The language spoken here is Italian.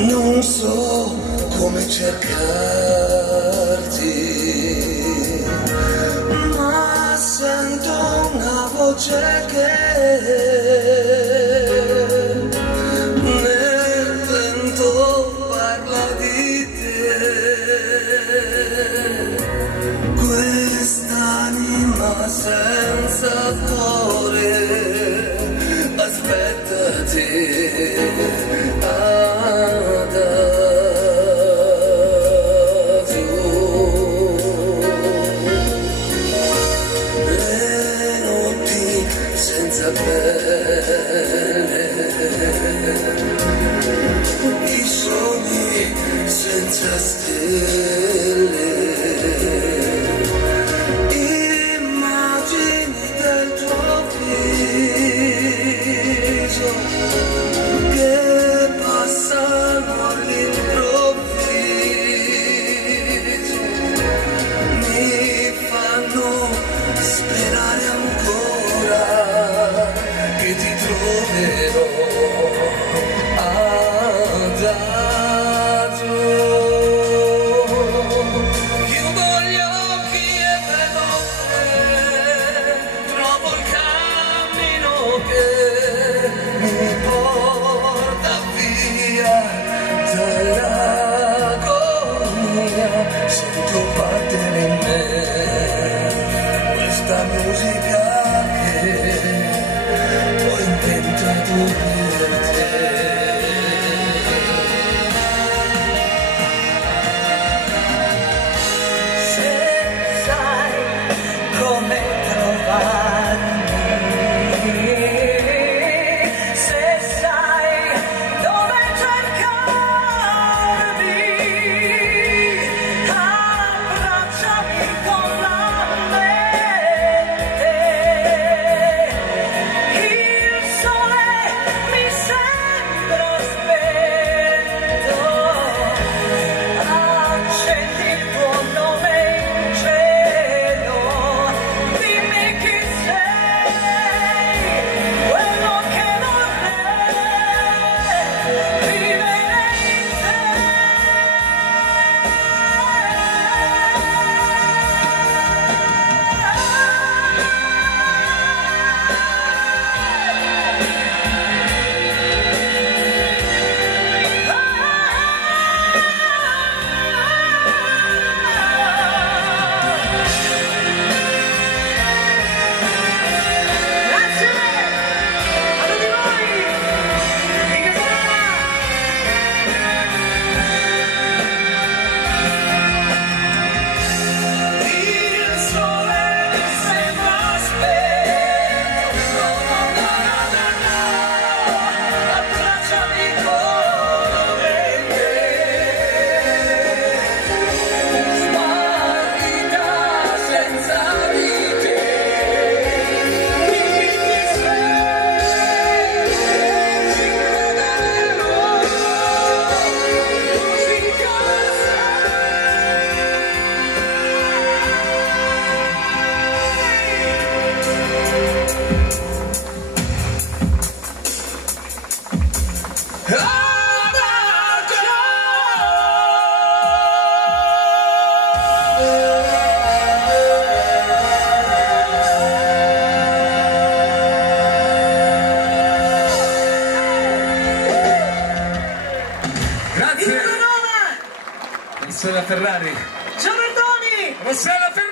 Non so come cercarti, ma sento una voce che nel vento parla di te. Quest'anima senza cuore, aspettati. Senza pelle, i sogni senza stelle, immagini del tuo viso che passano all'improvviso, mi fanno sperare ancora che ti troverò adagio. Chiudo gli occhi e vedo te, trovo il cammino che mi porta via dall'agonia. Sento battere in me questa musica che ho inventato per te. Se sai come trovarmi, se sai dove cercarmi, abbracciami con la mente. Il sole mi sembra spento, accendi il tuo nome in cielo, dimmi chi sei, quello che vorrei vivere in te. Grazie a tutti voi di Casanova. Il sole mi sembra spento, abbracciami come te, sparita senza di te. Dimmi chi sei, ci crederò, musica Grazie. Rossella Ferrari. Gioverdoni! Rossella Ferrari.